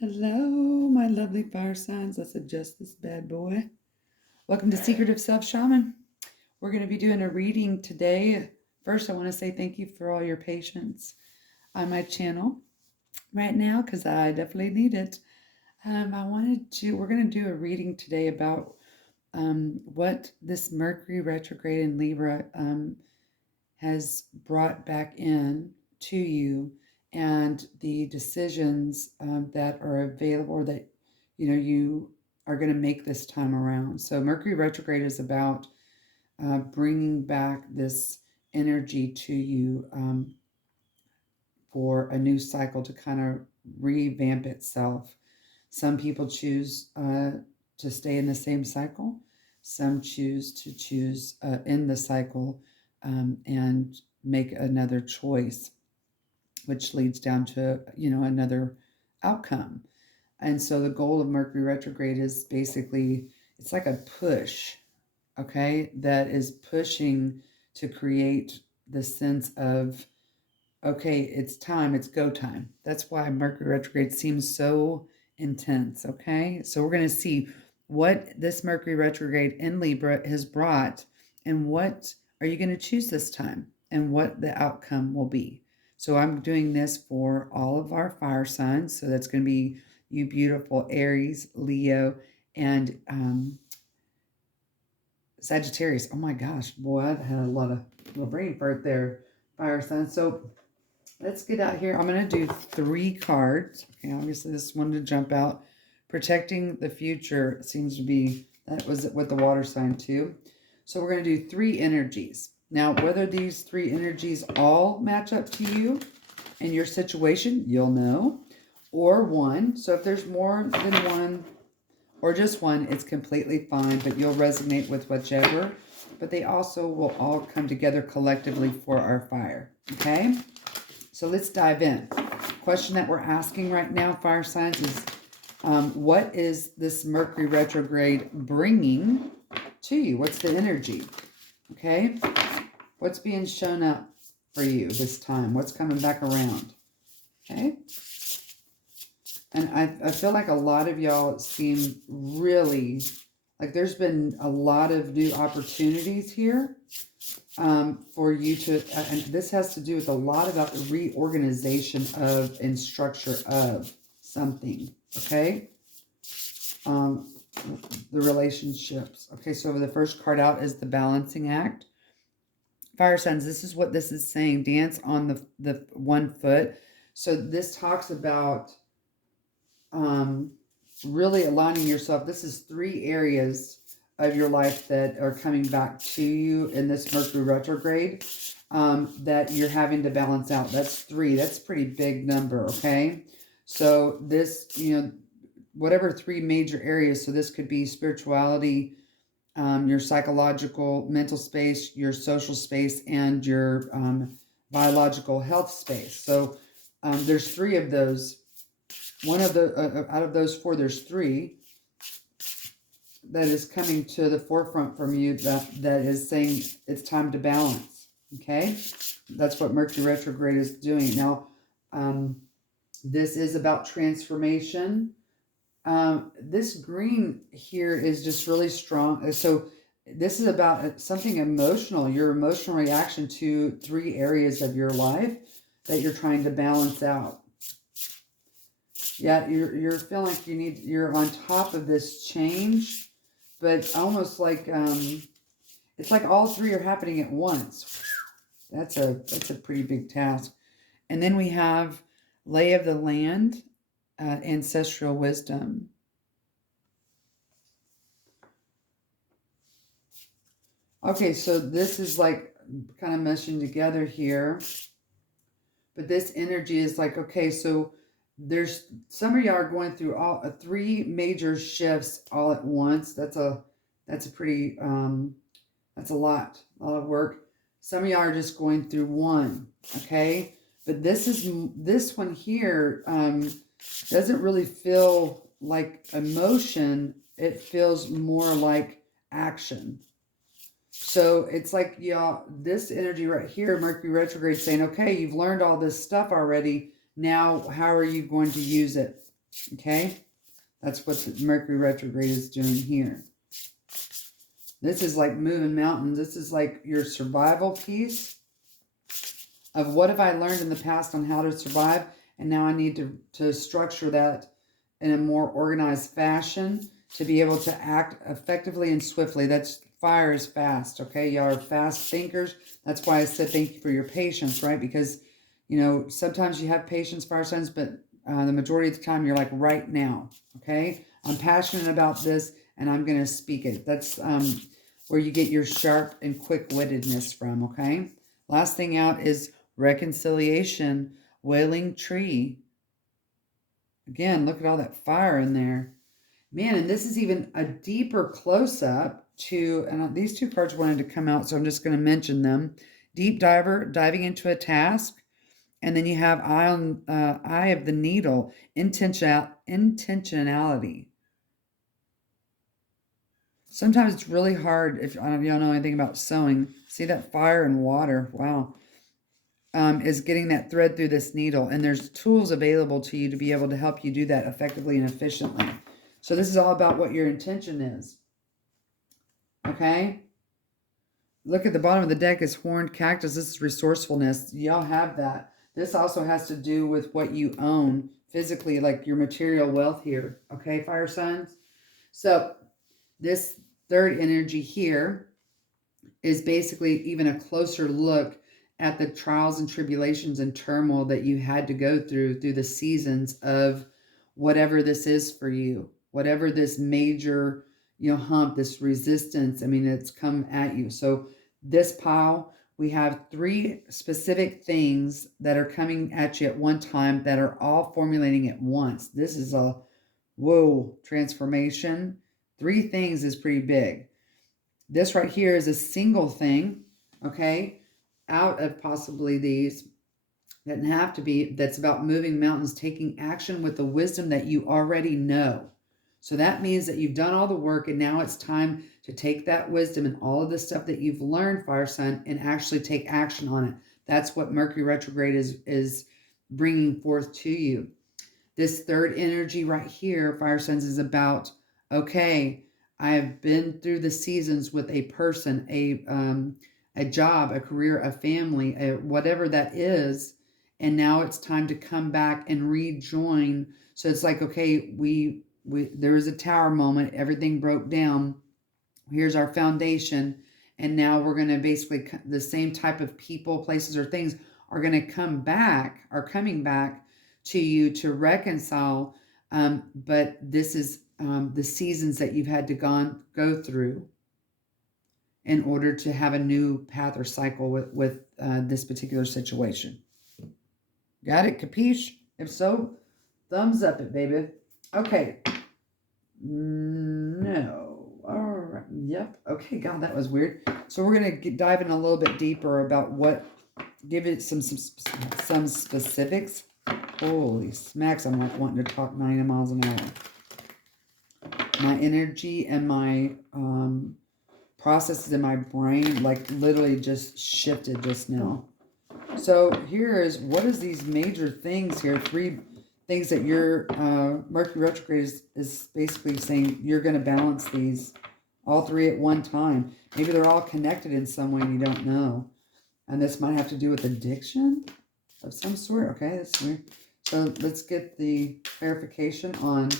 Hello, my lovely fire signs. Let's adjust this bad boy. Welcome to Secretive Self Shaman. We're going to be doing a reading today. First, I want to say thank you for all your patience on my channel right now because I definitely need it. We're going to do a reading today about what this Mercury retrograde in Libra has brought back in to you and the decisions that are available or that you are going to make this time around. So Mercury retrograde is about bringing back this energy to you for a new cycle to kind of revamp itself. Some people choose to stay in the same cycle. Some choose in the cycle and make another choice, which leads down to another outcome. And so the goal of Mercury retrograde is basically it's like a push, okay, that is pushing to create the sense of okay, it's time, it's go time. That's why Mercury retrograde seems so intense, okay? So we're going to see what this Mercury retrograde in Libra has brought and what are you going to choose this time and what the outcome will be. So I'm doing this for all of our fire signs. So that's going to be you beautiful Aries, Leo, and Sagittarius. Oh my gosh, boy, I've had a little brain fart there, fire signs. So let's get out here. I'm going to do 3 cards. Okay, obviously this one to jump out. Protecting the future seems to be, that was with the water sign too. So we're going to do 3 energies. Now, whether these 3 energies all match up to you and your situation, you'll know, or one. So if there's more than one or just one, it's completely fine, but you'll resonate with whichever. But they also will all come together collectively for our fire, okay? So let's dive in. Question that we're asking right now, fire signs, is what is this Mercury retrograde bringing to you? What's the energy? Okay? What's being shown up for you this time? What's coming back around? Okay? And I feel like a lot of y'all seem really, like there's been a lot of new opportunities here for you to, and this has to do with a lot about the reorganization of and structure of something, okay? The relationships. Okay, so the first card out is the balancing act. Fire signs, this is what this is saying. Dance on the one foot. So this talks about really aligning yourself. This is 3 areas of your life that are coming back to you in this Mercury retrograde that you're having to balance out. That's 3. That's a pretty big number, okay? So this, whatever 3 major areas, so this could be spirituality, your psychological, mental space, your social space, and your biological health space. So there's 3 of those. One of the, out of those 4, there's 3 that is coming to the forefront from you that is saying it's time to balance, okay? That's what Mercury retrograde is doing. Now, this is about transformation. This green here is just really strong. So this is about something emotional, your emotional reaction to 3 areas of your life that you're trying to balance out. Yeah, you're feeling like you're on top of this change, but almost like it's like all 3 are happening at once. That's a pretty big task. And then we have lay of the land, ancestral wisdom. Okay, so this is like kind of meshing together here, but this energy is like, okay, so there's some of y'all are going through all 3 major shifts all at once. That's a pretty that's a lot of work. Some of y'all are just going through one, okay? But this one here doesn't really feel like emotion. It feels more like action. So it's like, y'all, this energy right here, Mercury retrograde, saying, okay, you've learned all this stuff already. Now, how are you going to use it? Okay? That's what the Mercury retrograde is doing here. This is like moving mountains. This is like your survival piece of what have I learned in the past on how to survive, and now I need to structure that in a more organized fashion to be able to act effectively and swiftly. That's fire is fast, okay? Y'all are fast thinkers. That's why I said thank you for your patience, right? Because, you know, sometimes you have patience, fire signs, but the majority of the time you're like right now, okay? I'm passionate about this and I'm going to speak it. That's where you get your sharp and quick-wittedness from, okay? Last thing out is reconciliation, wailing tree. Again, look at all that fire in there. Man, and this is even a deeper close-up to, and these two cards wanted to come out, so I'm just going to mention them. Deep diver, diving into a task. And then you have eye of the needle, intentionality. Sometimes it's really hard if y'all know anything about sewing. See that fire and water? Wow. Is getting that thread through this needle. And there's tools available to you to be able to help you do that effectively and efficiently. So this is all about what your intention is. Okay? Look at the bottom of the deck is horned cactus. This is resourcefulness. Y'all have that. This also has to do with what you own physically, like your material wealth here. Okay, fire signs? So this third energy here is basically even a closer look at the trials and tribulations and turmoil that you had to go through the seasons of whatever this is for you, whatever this major, hump, this resistance. I mean, it's come at you. So this pile, we have 3 specific things that are coming at you at one time that are all formulating at once. This is a whoa transformation. 3 things is pretty big. This right here is a single thing, okay, out of possibly these. Doesn't have to be. That's about moving mountains, taking action with the wisdom that you already know. So that means that you've done all the work and now it's time to take that wisdom and all of the stuff that you've learned, fire sign, and actually take action on it. That's what Mercury retrograde is bringing forth to you. This third energy right here, fire signs, is about, okay, I have been through the seasons with a person, a job, a career, a family, whatever that is, and now it's time to come back and rejoin. So it's like, okay, there was a tower moment, everything broke down. Here's our foundation, and now we're going to basically, the same type of people, places, or things are going to coming back to you to reconcile. But this is the seasons that you've had to go through in order to have a new path or cycle with this particular situation. Got it? Capiche? If so, thumbs up it, baby. Okay. No. All right. Yep. Okay. God, that was weird. So we're going to dive in a little bit deeper about give it some specifics. Holy smacks, I'm like wanting to talk 90 miles an hour. My energy and my processes in my brain like literally just shifted just now. So here is, what is these major things here? 3 things that your Mercury retrograde is basically saying you're going to balance these all 3 at one time. Maybe they're all connected in some way and you don't know. And this might have to do with addiction of some sort. Okay, that's weird. So let's get the clarification on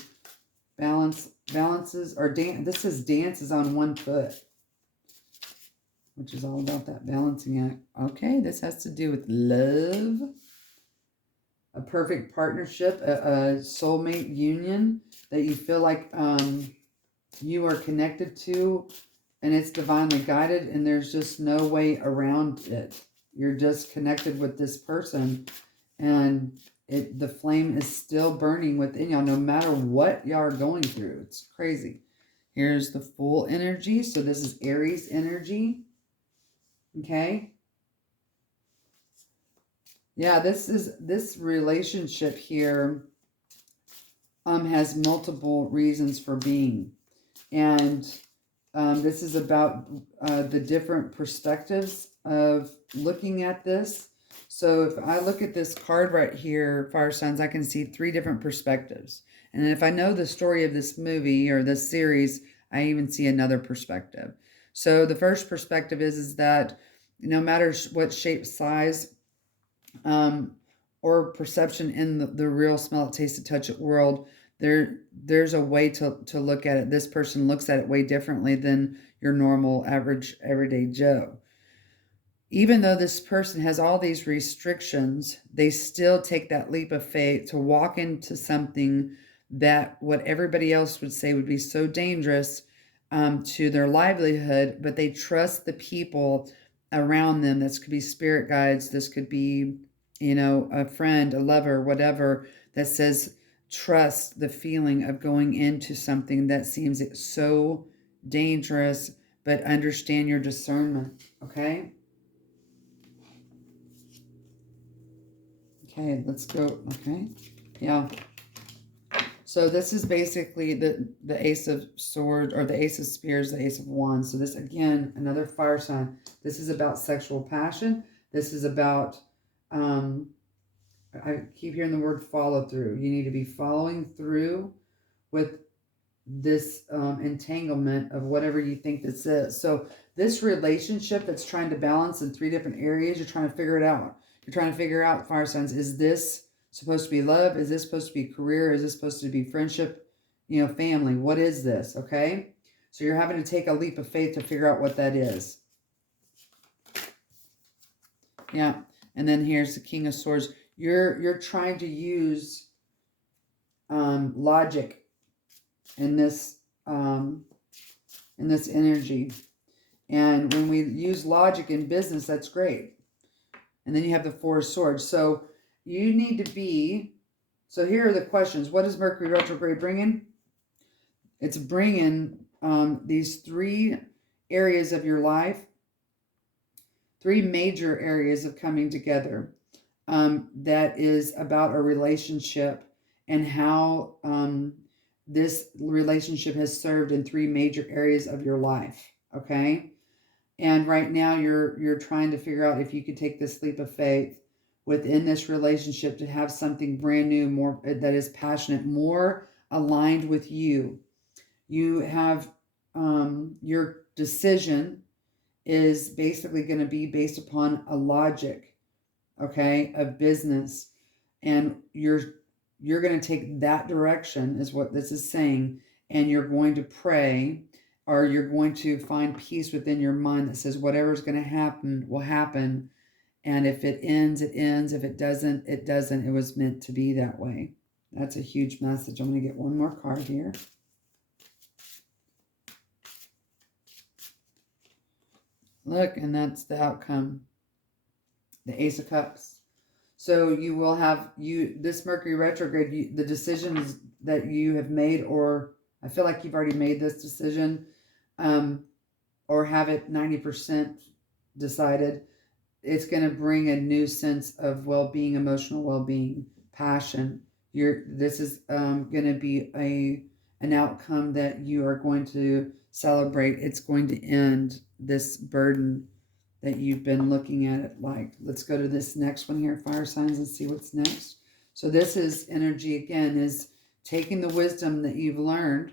balances, or dance. This is dances on one foot, which is all about that balancing act. Okay, this has to do with love, a perfect partnership, a soulmate union that you feel like you are connected to, and it's divinely guided, and there's just no way around it. You're just connected with this person, and the flame is still burning within y'all, no matter what y'all are going through. It's crazy. Here's the full energy. So this is Aries energy. Okay. Yeah, this relationship here has multiple reasons for being. And this is about the different perspectives of looking at this. So if I look at this card right here, fire signs, I can see 3 different perspectives. And if I know the story of this movie or this series, I even see another perspective. So the first perspective is that no matter what shape, size, um, or perception in the real smell it, taste it, touch it world, there's a way to look at it. This person looks at it way differently than your normal, average, everyday Joe. Even though this person has all these restrictions, they still take that leap of faith to walk into something that what everybody else would say would be so dangerous, to their livelihood, but they trust the people around them. This could be spirit guides, this could be, a friend, a lover, whatever, that says, trust the feeling of going into something that seems so dangerous, but understand your discernment, okay? Okay, let's go. Okay, yeah. So this is basically the Ace of Swords, or the Ace of Spears, the Ace of Wands. So this, again, another fire sign. This is about sexual passion. This is about, I keep hearing the word follow through. You need to be following through with this entanglement of whatever you think this is. So this relationship that's trying to balance in 3 different areas, you're trying to figure it out. You're trying to figure out, fire signs, is this supposed to be love? Is this supposed to be career? Is this supposed to be friendship? Family. What is this? Okay. So you're having to take a leap of faith to figure out what that is. Yeah. And then here's the King of Swords. You're trying to use logic in this energy. And when we use logic in business, that's great. And then you have the Four of Swords. So you need to be, so here are the questions. What is Mercury retrograde bringing? It's bringing these 3 areas of your life, 3 major areas of coming together. That is about a relationship and how this relationship has served in 3 major areas of your life. Okay. And right now you're trying to figure out if you could take this leap of faith within this relationship to have something brand new, more that is passionate, more aligned with you. You have your decision is basically going to be based upon a logic, okay, of business, and you're going to take that direction, is what this is saying, and you're going to pray, or you're going to find peace within your mind that says whatever's going to happen will happen, and if it ends, it ends. If it doesn't, it doesn't. It was meant to be that way. That's a huge message. I'm going to get one more card here. Look, and that's the outcome. The Ace of Cups. So you will have, this Mercury retrograde, the decisions that you have made, or I feel like you've already made this decision, or have it 90% decided. It's going to bring a new sense of well-being, emotional well-being, passion. This is going to be an outcome that you are going to celebrate. It's going to end this burden that you've been looking at it like. Let's go to this next one here, fire signs, and see what's next. So this is energy, again, is taking the wisdom that you've learned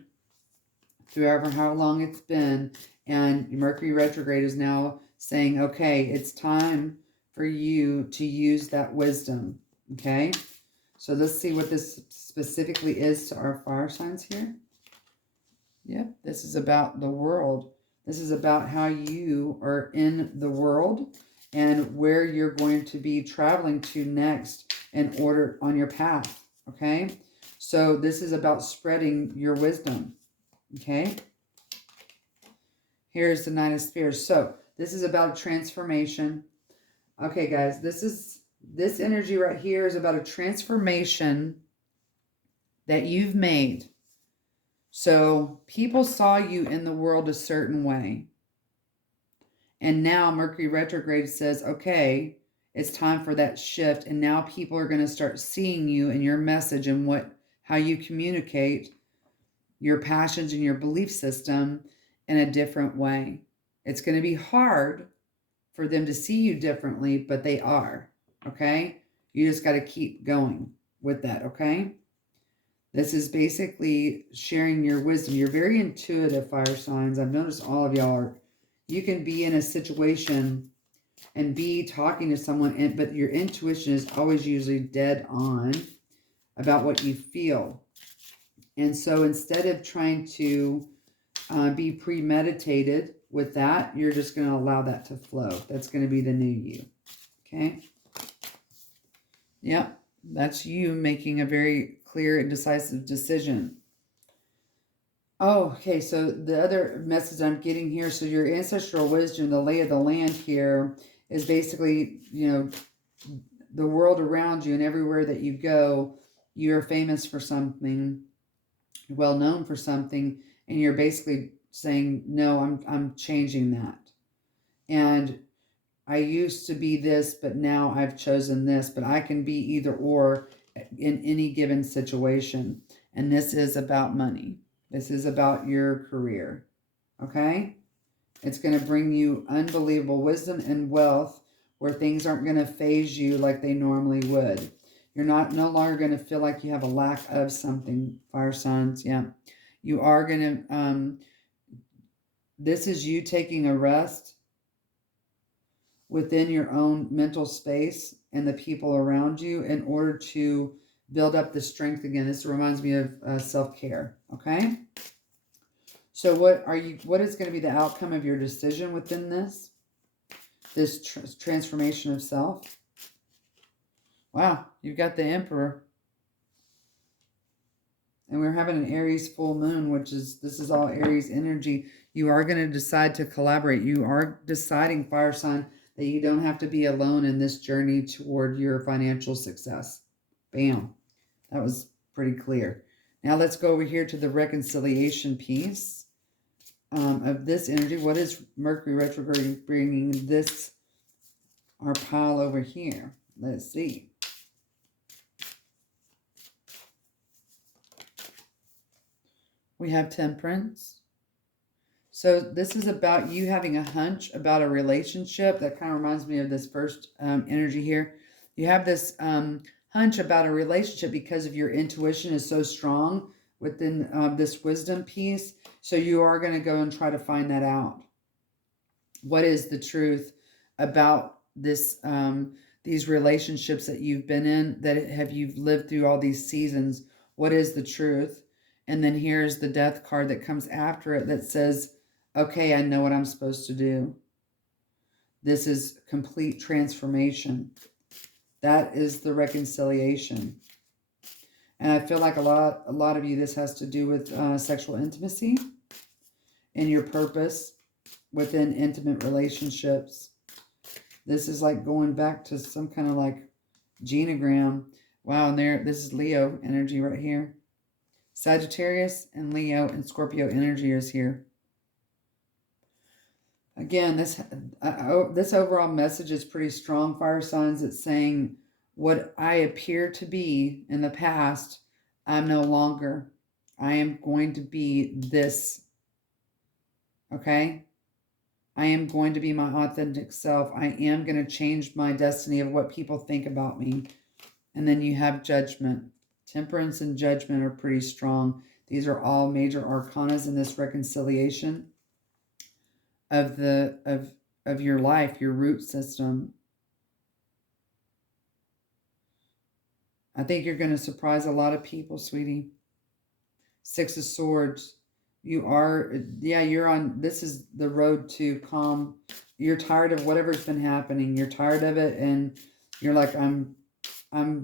through how long it's been, and Mercury retrograde is now saying, okay, it's time for you to use that wisdom, okay? So let's see what this specifically is to our fire signs here. Yep, this is about the world. This is about how you are in the world and where you're going to be traveling to next in order on your path, okay? So this is about spreading your wisdom, okay? Here's the Nine of Spears. So this is about transformation. Okay, guys, this energy right here is about a transformation that you've made. So people saw you in the world a certain way. And now Mercury retrograde says, okay, it's time for that shift. And now people are going to start seeing you and your message and how you communicate your passions and your belief system in a different way. It's going to be hard for them to see you differently, but they are. okay? You just got to keep going with that, okay? This is basically sharing your wisdom. You're very intuitive, fire signs. I've noticed all of y'all are. You can be in a situation and be talking to someone, but your intuition is always usually dead on about what you feel. And so instead of trying to be premeditated with that, you're just going to allow that to flow. That's going to be the new you. Okay? Yep. That's you making a very clear and decisive decision. Oh, okay. So the other message I'm getting here, so your ancestral wisdom, the lay of the land here is basically, the world around you and everywhere that you go, you're famous for something, well known for something, and you're basically saying, no, I'm changing that. And I used to be this, but now I've chosen this, but I can be either or in any given situation. And this is about money. This is about your career. Okay? It's going to bring you unbelievable wisdom and wealth where things aren't going to phase you like they normally would. You're no longer going to feel like you have a lack of something, fire signs. Yeah. You are going to, this is you taking a rest within your own mental space and the people around you in order to build up the strength again. This reminds me of self-care. Okay. So what is going to be the outcome of your decision within this transformation of self? Wow, you've got the Emperor. And we're having an Aries full moon, this is all Aries energy. You are going to decide to collaborate. You are deciding, fire sign, that you don't have to be alone in this journey toward your financial success. Bam. That was pretty clear. Now let's go over here to the reconciliation piece of this energy. What is Mercury retrograde bringing this, our pile over here? Let's see. We have Temperance. So this is about you having a hunch about a relationship. That kind of reminds me of this first energy here. You have this hunch about a relationship because of your intuition is so strong within this wisdom piece. So you are going to go and try to find that out. What is the truth about this, these relationships that you've been in, that you've lived through all these seasons? What is the truth? And then here's the death card that comes after it that says, okay, I know what I'm supposed to do. This is complete transformation. That is the reconciliation. And I feel like a lot of you, this has to do with sexual intimacy and your purpose within intimate relationships. This is like going back to some kind of like genogram. Wow, and this is Leo energy right here. Sagittarius and Leo and Scorpio energy is here. Again, this overall message is pretty strong, fire signs. It's saying what I appear to be in the past, I'm no longer. I am going to be this. Okay? I am going to be my authentic self. I am going to change my destiny of what people think about me. And then you have Judgment. Temperance and Judgment are pretty strong. These are all major arcanas in this reconciliation of your life, your root system. I think you're going to surprise a lot of people, sweetie. Six of Swords. You're on, this is the road to calm. You're tired of whatever's been happening. You're tired of it, and you're like, I'm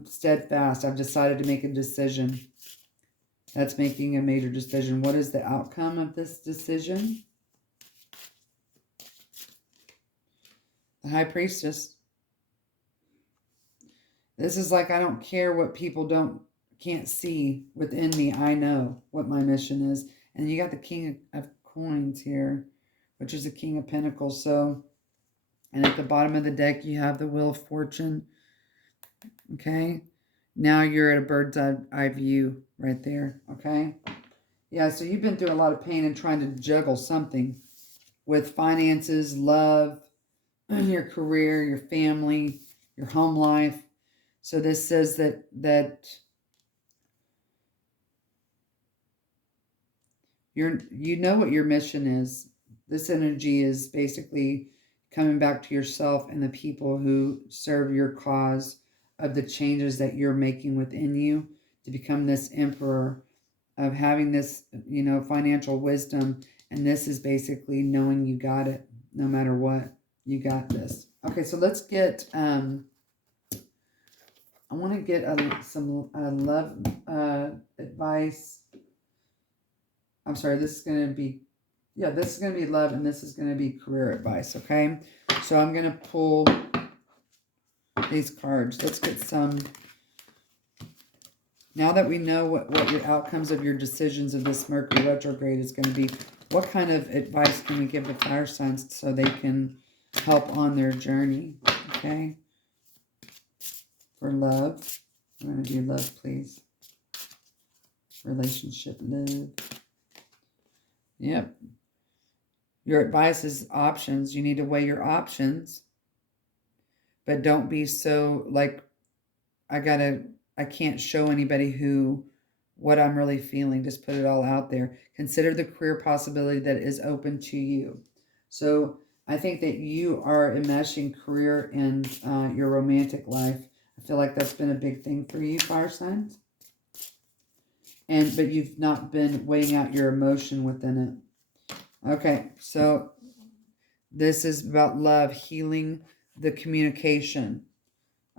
steadfast. I've decided to make a decision. That's making a major decision. What is the outcome of this decision? The High Priestess. This is like, I don't care what people can't see within me. I know what my mission is. And you got the King of Coins here, which is the King of Pentacles. So, and at the bottom of the deck, you have the Wheel of Fortune. Okay. Now you're at a bird's eye view right there. Okay. Yeah. So you've been through a lot of pain and trying to juggle something with finances, love, your career, your family. your home life. So this says that you know what your mission is. This energy is basically coming back to yourself and the people who serve your cause of the changes that you're making within you to become this emperor of having this, financial wisdom. And this is basically knowing you got it no matter what. You got this. Okay, so let's get, I want to get some love advice. I'm sorry, this is going to be, this is going to be love, and this is going to be career advice, okay? So I'm going to pull these cards. Let's get some. Now that we know what your outcomes of your decisions of this Mercury retrograde is going to be, what kind of advice can we give the fire signs so they can help on their journey, okay? For love, I'm going to do love, please. Relationship, love. Yep. Your advice is options. You need to weigh your options. But don't be so like, I can't show anybody what I'm really feeling. Just put it all out there. Consider the career possibility that is open to you. So I think that you are enmeshing career and your romantic life. I feel like that's been a big thing for you, fire signs. But you've not been weighing out your emotion within it. Okay, so this is about love, healing the communication,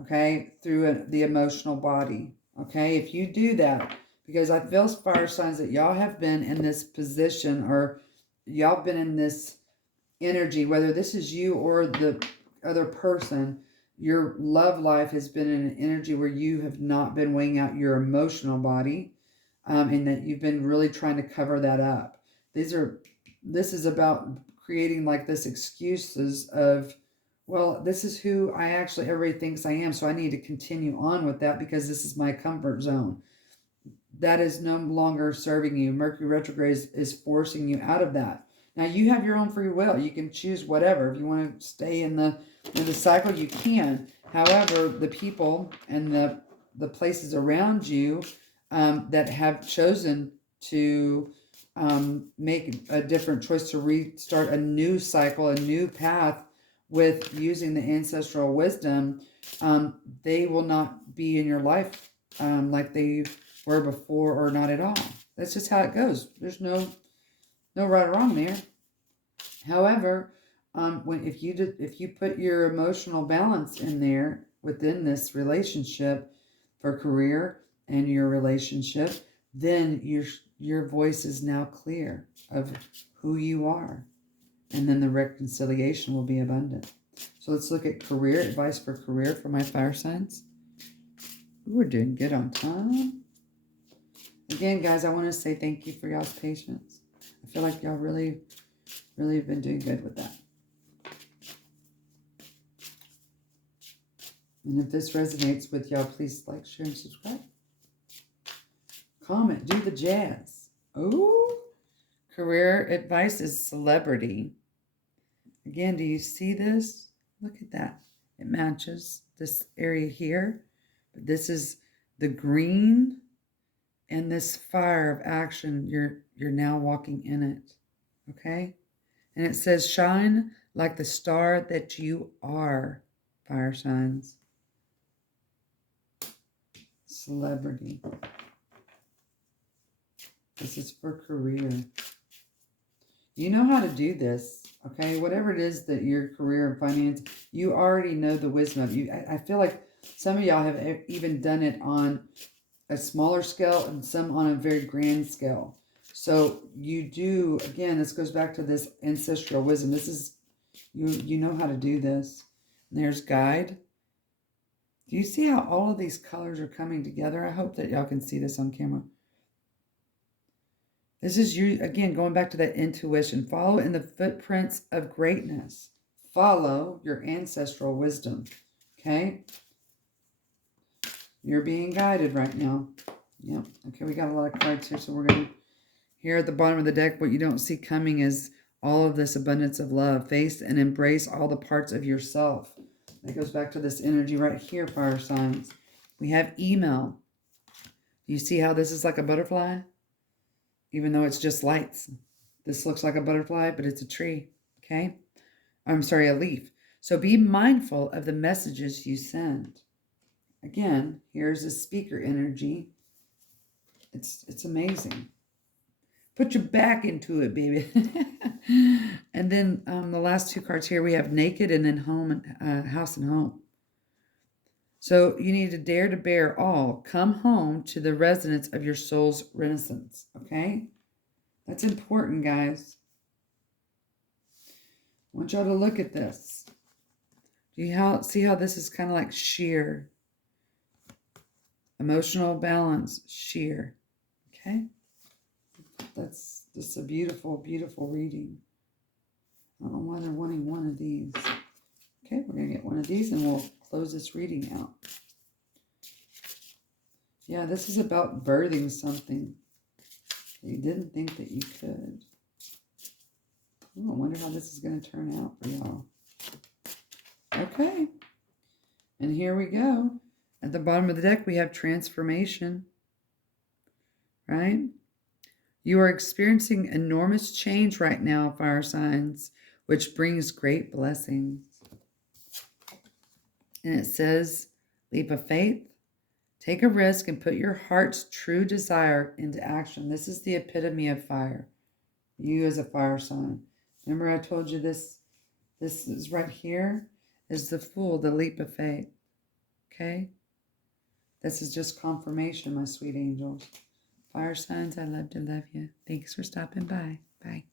okay, through the emotional body, okay? If you do that, because I feel fire signs that y'all have been in this position, or y'all been in this energy, whether this is you or the other person, your love life has been in an energy where you have not been weighing out your emotional body, and that you've been really trying to cover that up. This is about creating like this excuses of, well, this is who everybody thinks I am, so I need to continue on with that because this is my comfort zone. That is no longer serving you. Mercury retrograde is forcing you out of that. Now, you have your own free will. You can choose whatever. If you want to stay in the cycle, you can. However, the people and the places around you that have chosen to make a different choice to restart a new cycle, a new path with using the ancestral wisdom, they will not be in your life like they were before, or not at all. That's just how it goes. There's no right or wrong there. However, if you put your emotional balance in there within this relationship for career and your relationship, then your voice is now clear of who you are, and then the reconciliation will be abundant. So let's look at career advice for career for my fire signs. We're doing good on time. Again, guys, I want to say thank you for y'all's patience. I feel like y'all really, really have been doing good with that. And if this resonates with y'all, please like, share, and subscribe. Comment, do the jazz. Oh, career advice is celebrity. Again, do you see this? Look at that. It matches this area here. But this is the green and this fire of action. You're now walking in it. Okay? And it says, shine like the star that you are, fire signs. Celebrity. This is for career. You know how to do this, okay? Whatever it is that your career and finance, you already know the wisdom of you. I feel like some of y'all have even done it on a smaller scale and some on a very grand scale. So you do, again, this goes back to this ancestral wisdom. This is, you know how to do this. And there's guide. Do you see how all of these colors are coming together? I hope that y'all can see this on camera. This is you, again, going back to that intuition. Follow in the footprints of greatness. Follow your ancestral wisdom, okay? You're being guided right now. Yep. Okay, we got a lot of cards here, so we're going to... Here at the bottom of the deck, what you don't see coming is all of this abundance of love. Face and embrace all the parts of yourself. That goes back to this energy right here, fire signs. We have email. You see how this is like a butterfly? Even though it's just lights. This looks like a butterfly, but it's a tree, okay? I'm sorry, a leaf. So be mindful of the messages you send. Again, here's a speaker energy. It's amazing. Put your back into it, baby. And then the last two cards here, we have naked and then home and house and home. So you need to dare to bear all. Come home to the residence of your soul's renaissance. Okay? That's important, guys. I want y'all to look at this. Do you see how this is kind of like sheer? Emotional balance, sheer. Okay? That's just a beautiful, beautiful reading. I don't know why they're wanting one of these. Okay, we're going to get one of these and we'll close this reading out. Yeah, this is about birthing something that you didn't think that you could. Ooh, I wonder how this is going to turn out for y'all. Okay. And here we go. At the bottom of the deck, we have transformation. Right? You are experiencing enormous change right now, fire signs, which brings great blessings. And it says, leap of faith, take a risk and put your heart's true desire into action. This is the epitome of fire. You as a fire sign. Remember I told you this is right here is the Fool, the leap of faith. Okay? This is just confirmation, my sweet angels. Fire signs, I love to love you. Thanks for stopping by. Bye.